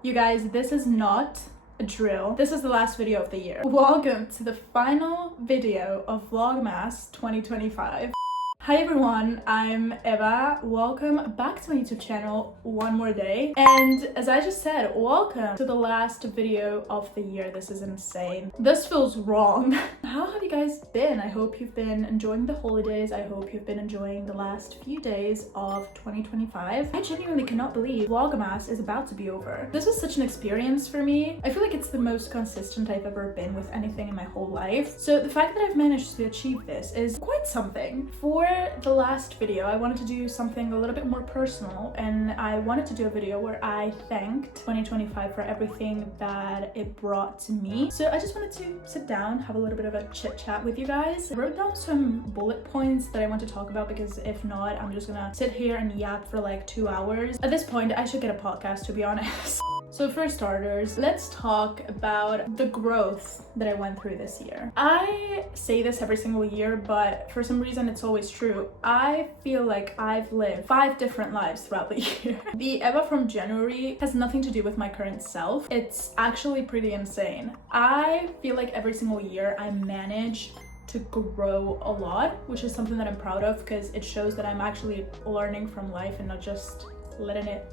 You guys, this is not a drill. This is the last video of the year. Welcome to the final video of Vlogmas 2025. Hi everyone, I'm Eva. Welcome back to my YouTube channel one more day. And as I just said, welcome to the last video of the year. This is insane. This feels wrong. How have you guys been? I hope you've been enjoying the holidays. I hope you've been enjoying the last few days of 2025. I genuinely cannot believe Vlogmas is about to be over. This was such an experience for me. I feel like it's the most consistent I've ever been with anything in my whole life. So the fact that I've managed to achieve this is quite something. For the last video, I wanted to do something a little bit more personal, and I wanted to do a video where I thanked 2025 for everything that it brought to me. So I just wanted to sit down, have a little bit of a chit chat with you guys. I wrote down some bullet points that I want to talk about because if not, I'm just gonna sit here and yap for like 2 hours. At this point, I should get a podcast, to be honest. So for starters, let's talk about the growth that I went through this year. I say this every single year, but for some reason it's always true. I feel like I've lived 5 different lives throughout the year. The Eva from January has nothing to do with my current self. It's actually pretty insane. I feel like every single year I manage to grow a lot, which is something that I'm proud of because it shows that I'm actually learning from life and not just letting it,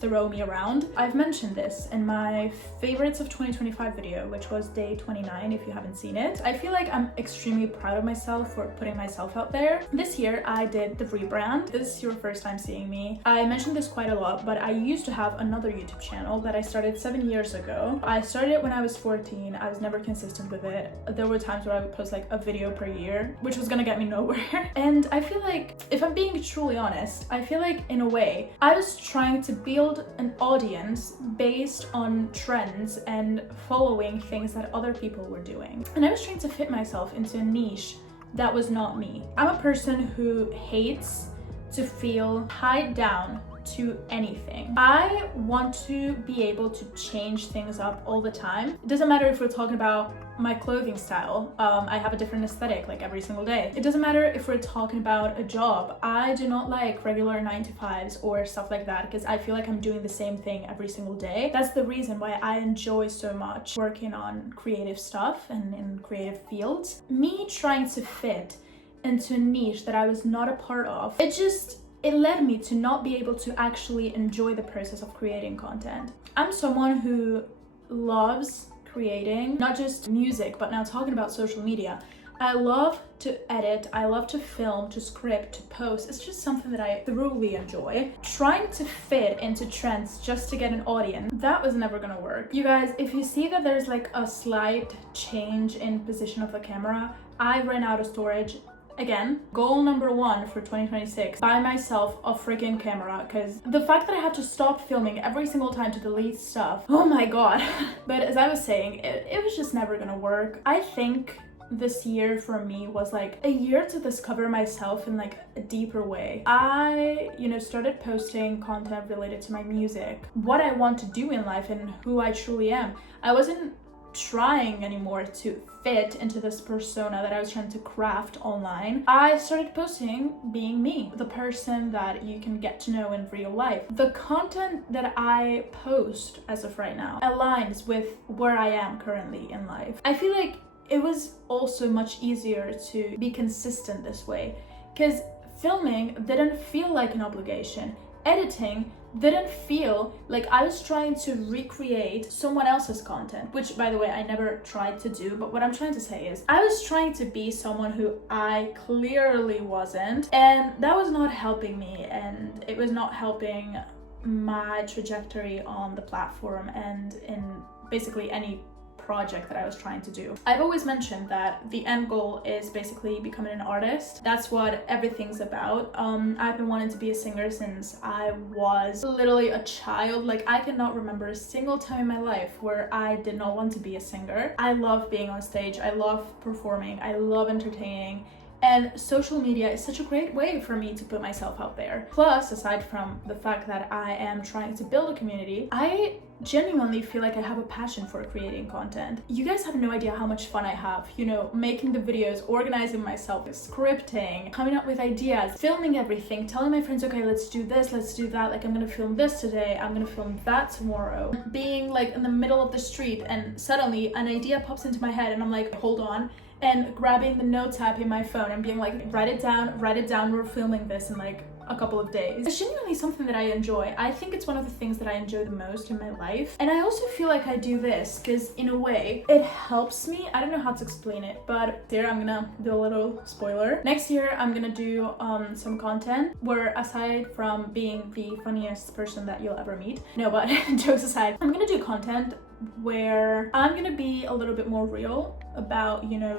throw me around. I've mentioned this in my favorites of 2025 video, which was day 29 if you haven't seen it. I feel like I'm extremely proud of myself for putting myself out there. This year I did the rebrand. This is your first time seeing me. I mentioned this quite a lot, but I used to have another YouTube channel that I started 7 years ago. I started it when I was 14. I was never consistent with it. There were times where I would post like a video per year, which was gonna get me nowhere. And I feel like, if I'm being truly honest, I feel like in a way I was trying to build an audience based on trends and following things that other people were doing. And I was trying to fit myself into a niche that was not me. I'm a person who hates to feel tied down to anything. I want to be able to change things up all the time. It doesn't matter if we're talking about my clothing style. I have a different aesthetic like every single day. It doesn't matter if we're talking about a job. I do not like regular 9-to-5s or stuff like that because I feel like I'm doing the same thing every single day. That's the reason why I enjoy so much working on creative stuff and in creative fields. Me trying to fit into a niche that I was not a part of, it led me to not be able to actually enjoy the process of creating content. I'm someone who loves creating, not just music, but now talking about social media. I love to edit, I love to film, to script, to post. It's just something that I thoroughly enjoy. Trying to fit into trends just to get an audience, that was never gonna work. You guys, if you see that there's like a slight change in position of the camera, I ran out of storage. Again, goal number 1 for 2026, buy myself a freaking camera, because the fact that I have to stop filming every single time to delete stuff, oh my god. But as I was saying, it was just never gonna work. I think this year for me was like a year to discover myself in like a deeper way. I, started posting content related to my music, what I want to do in life and who I truly am. I wasn't trying anymore to fit into this persona that I was trying to craft online. I started posting being me, the person that you can get to know in real life. The content that I post as of right now aligns with where I am currently in life. I feel like it was also much easier to be consistent this way because filming didn't feel like an obligation. Editing didn't feel like I was trying to recreate someone else's content, which by the way, I never tried to do. But what I'm trying to say is I was trying to be someone who I clearly wasn't, and that was not helping me, and it was not helping my trajectory on the platform and in basically any project that I was trying to do. I've always mentioned that the end goal is basically becoming an artist. That's what everything's about. I've been wanting to be a singer since I was literally a child. Like, I cannot remember a single time in my life where I did not want to be a singer. I love being on stage. I love performing. I love entertaining. And social media is such a great way for me to put myself out there. Plus, aside from the fact that I am trying to build a community, I genuinely feel like I have a passion for creating content. You guys have no idea how much fun I have, you know, making the videos, organizing myself, scripting, coming up with ideas, filming everything, telling my friends, okay, let's do this, let's do that, like I'm gonna film this today, I'm gonna film that tomorrow. Being like in the middle of the street and suddenly an idea pops into my head and I'm like, hold on, and grabbing the notes app in my phone and being like, write it down, we're filming this in like a couple of days. It's genuinely something that I enjoy. I think it's one of the things that I enjoy the most in my life. And I also feel like I do this because in a way it helps me. I don't know how to explain it, but here I'm gonna do a little spoiler. Next year I'm gonna do some content where, aside from being the funniest person that you'll ever meet, no, but jokes aside, I'm gonna do content where I'm gonna be a little bit more real about, you know,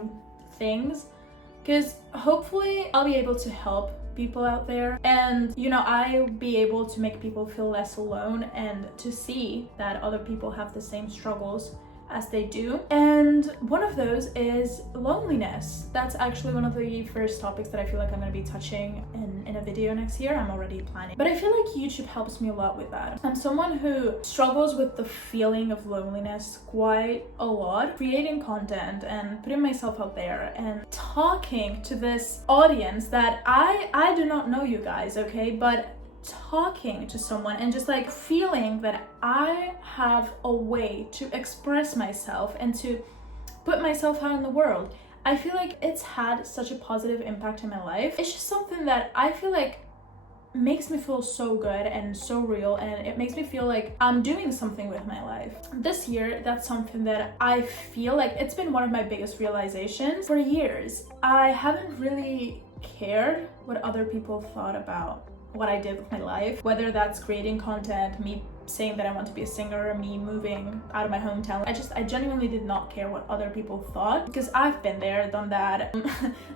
things, because hopefully I'll be able to help people out there, and you know, I'll be able to make people feel less alone and to see that other people have the same struggles as they do. And one of those is loneliness. That's actually one of the first topics that I feel like I'm going to be touching in a video next year. I'm already planning, but I feel like YouTube helps me a lot with that. I'm someone who struggles with the feeling of loneliness quite a lot. Creating content and putting myself out there and talking to this audience that I do not know, you guys, okay, but talking to someone and just like feeling that I have a way to express myself and to put myself out in the world, I feel like it's had such a positive impact in my life. It's just something that I feel like makes me feel so good and so real, and it makes me feel like I'm doing something with my life. This year, that's something that I feel like it's been one of my biggest realizations. For years, I haven't really cared what other people thought about what I did with my life, whether that's creating content, me saying that I want to be a singer, me moving out of my hometown. I genuinely did not care what other people thought, because I've been there, done that.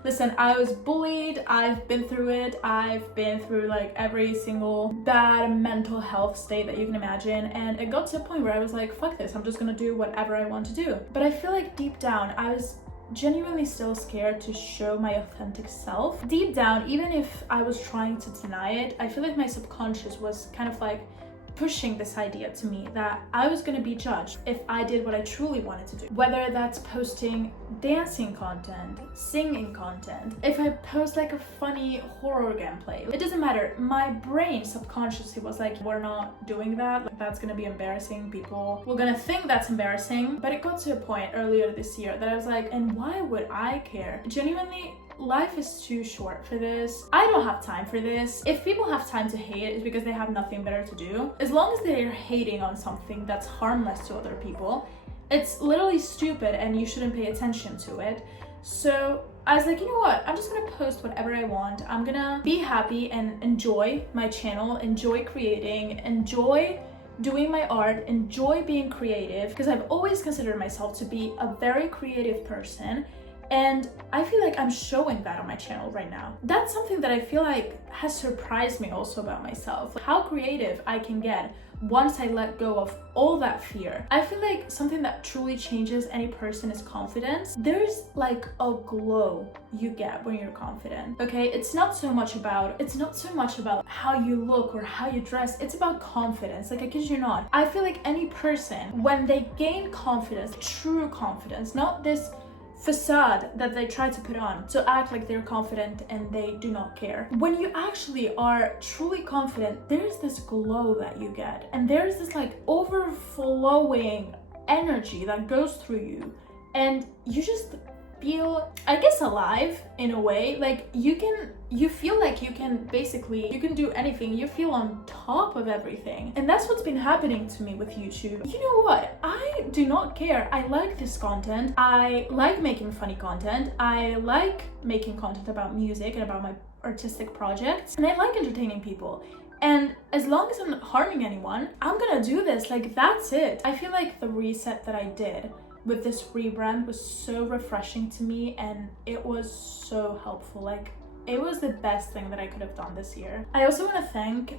Listen, I was bullied, I've been through it, I've been through like every single bad mental health state that you can imagine, and it got to a point where I was like, fuck this, I'm just gonna do whatever I want to do. But I feel like deep down, I was genuinely still scared to show my authentic self. Deep down, even if I was trying to deny it, I feel like my subconscious was kind of like pushing this idea to me that I was going to be judged if I did what I truly wanted to do. Whether that's posting dancing content, singing content, if I post like a funny horror gameplay, it doesn't matter. My brain subconsciously was like, we're not doing that. Like, that's going to be embarrassing. People were going to think that's embarrassing. But it got to a point earlier this year that I was like, and why would I care? Genuinely, life is too short for this. I don't have time for this. If people have time to hate, it's because they have nothing better to do. As long as they're hating on something that's harmless to other people, it's literally stupid and you shouldn't pay attention to it. So I was like, you know what? I'm just gonna post whatever I want. I'm gonna be happy and enjoy my channel, enjoy creating, enjoy doing my art, enjoy being creative, because I've always considered myself to be a very creative person. And I feel like I'm showing that on my channel right now. That's something that I feel like has surprised me also about myself. Like how creative I can get once I let go of all that fear. I feel like something that truly changes any person is confidence. There's like a glow you get when you're confident, okay? It's not so much about how you look or how you dress. It's about confidence. Like, I kid you not. I feel like any person, when they gain confidence, true confidence, not this facade that they try to put on to act like they're confident and they do not care. When you actually are truly confident, there's this glow that you get, and there's this like overflowing energy that goes through you, and you just feel, I guess, alive in a way. Like you feel like you can do anything. You feel on top of everything. And that's what's been happening to me with YouTube. You know what? I do not care. I like this content. I like making funny content. I like making content about music and about my artistic projects. And I like entertaining people. And as long as I'm not harming anyone, I'm gonna do this. Like, that's it. I feel like the reset that I did with this rebrand was so refreshing to me, and it was so helpful. Like, It was the best thing that I could have done this year. I also want to thank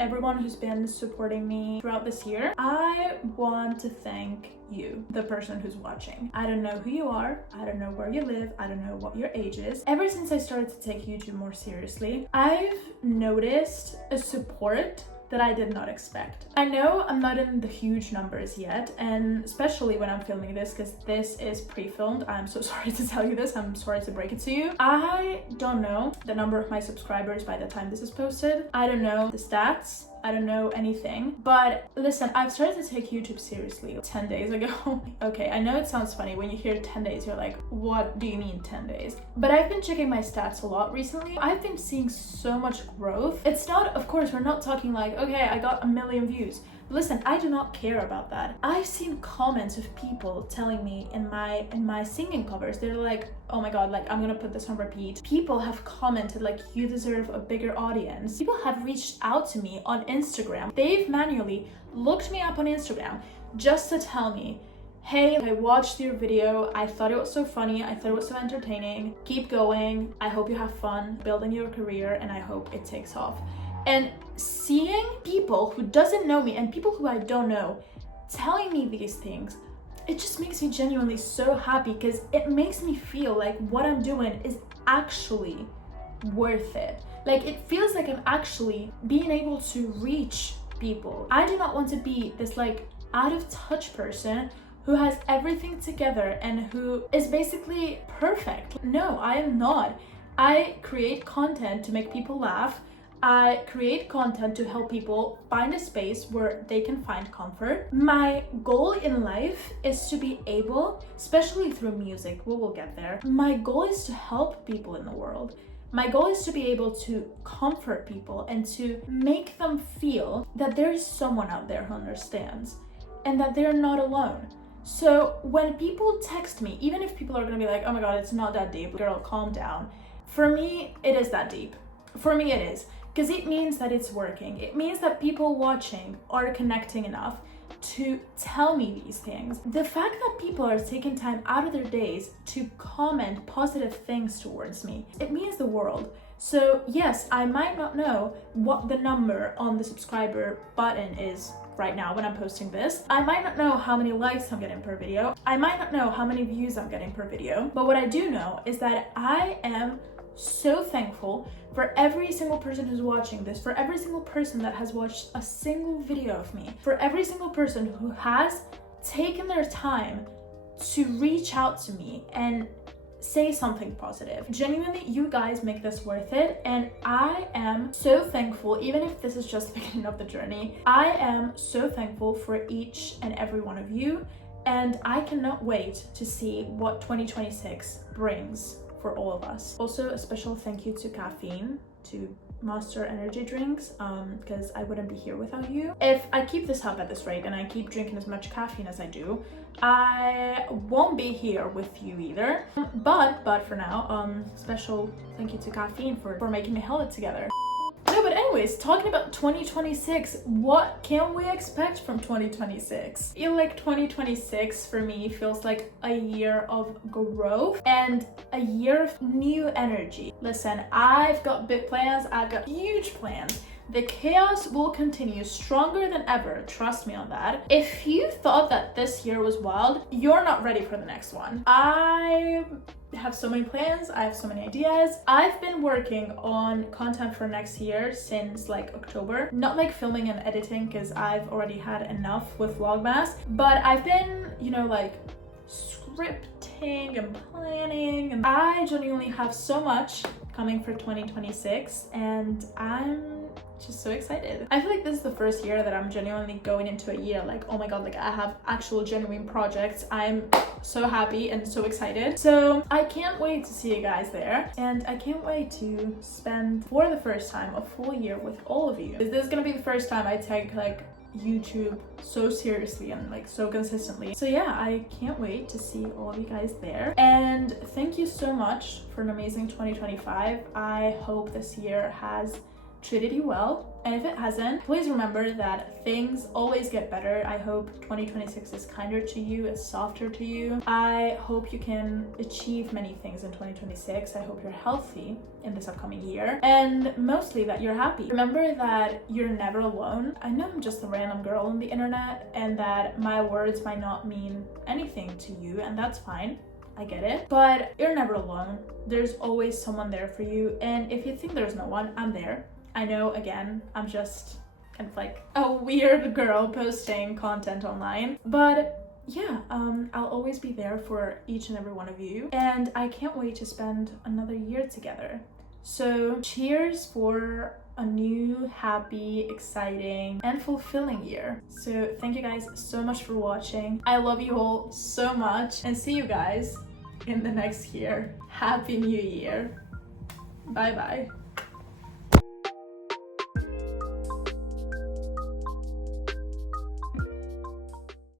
everyone who's been supporting me throughout this year. I want to thank you, the person who's watching. I don't know who you are, I don't know where you live, I don't know what your age is. Ever since I started to take YouTube more seriously, I've noticed a support that I did not expect. I know I'm not in the huge numbers yet, and especially when I'm filming this, because this is pre-filmed. I'm so sorry to tell you this, I'm sorry to break it to you. I don't know the number of my subscribers by the time this is posted. I don't know the stats. I don't know anything. But listen, I've started to take YouTube seriously 10 days ago. Okay, I know it sounds funny when you hear 10 days, you're like, what do you mean 10 days? But I've been checking my stats a lot recently. I've been seeing so much growth. It's not, of course, we're not talking like, okay, I got 1 million views. Listen, I do not care about that. I've seen comments of people telling me in my singing covers, they're like, oh my god, like I'm gonna put this on repeat. People have commented like, you deserve a bigger audience. People have reached out to me on Instagram. They've manually looked me up on Instagram just to tell me, hey, I watched your video, I thought it was so funny, I thought it was so entertaining, keep going, I hope you have fun building your career, and I hope it takes off. And seeing people who doesn't know me and people who I don't know telling me these things, it just makes me genuinely so happy, because it makes me feel like what I'm doing is actually worth it. Like it feels like I'm actually being able to reach people. I do not want to be this like out of touch person who has everything together and who is basically perfect. No, I am not. I create content to make people laugh. I create content to help people find a space where they can find comfort. My goal in life is to be able, especially through music, we will get there. My goal is to help people in the world. My goal is to be able to comfort people and to make them feel that there is someone out there who understands and that they're not alone. So when people text me, even if people are gonna be like, oh my god, it's not that deep, girl, calm down. For me, it is that deep. For me, it is. Because it means that it's working. It means that people watching are connecting enough to tell me these things. The fact that people are taking time out of their days to comment positive things towards me, it means the world. So yes, I might not know what the number on the subscriber button is right now when I'm posting this. I might not know how many likes I'm getting per video. I might not know how many views I'm getting per video. But what I do know is that I am so thankful for every single person who's watching this, for every single person that has watched a single video of me, for every single person who has taken their time to reach out to me and say something positive. Genuinely, you guys make this worth it, and I am so thankful. Even if this is just the beginning of the journey, I am so thankful for each and every one of you, and I cannot wait to see what 2026 brings for all of us. Also, a special thank you to caffeine, to Monster energy drinks, because I wouldn't be here without you. If I keep this up at this rate and I keep drinking as much caffeine as I do, I won't be here with you either. But for now, special thank you to caffeine for making me hold it together. No, but anyways, talking about 2026, what can we expect from 2026? I feel like 2026 for me feels like a year of growth and a year of new energy. Listen, I've got big plans, I've got huge plans. The chaos will continue stronger than ever, trust me on that. If you thought that this year was wild, you're not ready for the next one. I have so many plans, I have so many ideas. I've been working on content for next year since like October. Not like filming and editing, because I've already had enough with Vlogmas, but I've been, you know, like scripting and planning, and I genuinely have so much coming for 2026, and I'm just so excited. I feel like this is the first year that I'm genuinely going into a year like, oh my god, like I have actual genuine projects. I'm so happy and so excited. So I can't wait to see you guys there, and I can't wait to spend for the first time a full year with all of you. This is gonna be the first time I take like YouTube so seriously and like so consistently. So yeah, I can't wait to see all of you guys there, and thank you so much for an amazing 2025. I hope this year has treated you well. And if it hasn't, please remember that things always get better. I hope 2026 is kinder to you, is softer to you. I hope you can achieve many things in 2026. I hope you're healthy in this upcoming year, and mostly that you're happy. Remember that you're never alone. I know I'm just a random girl on the internet, and that my words might not mean anything to you, and that's fine. I get it, but you're never alone. There's always someone there for you, and if you think there's no one, I'm there. I know, again, I'm just kind of like a weird girl posting content online, but yeah, I'll always be there for each and every one of you, and I can't wait to spend another year together. So cheers for a new, happy, exciting, and fulfilling year. So thank you guys so much for watching. I love you all so much, and see you guys in the next year. Happy New Year. Bye bye.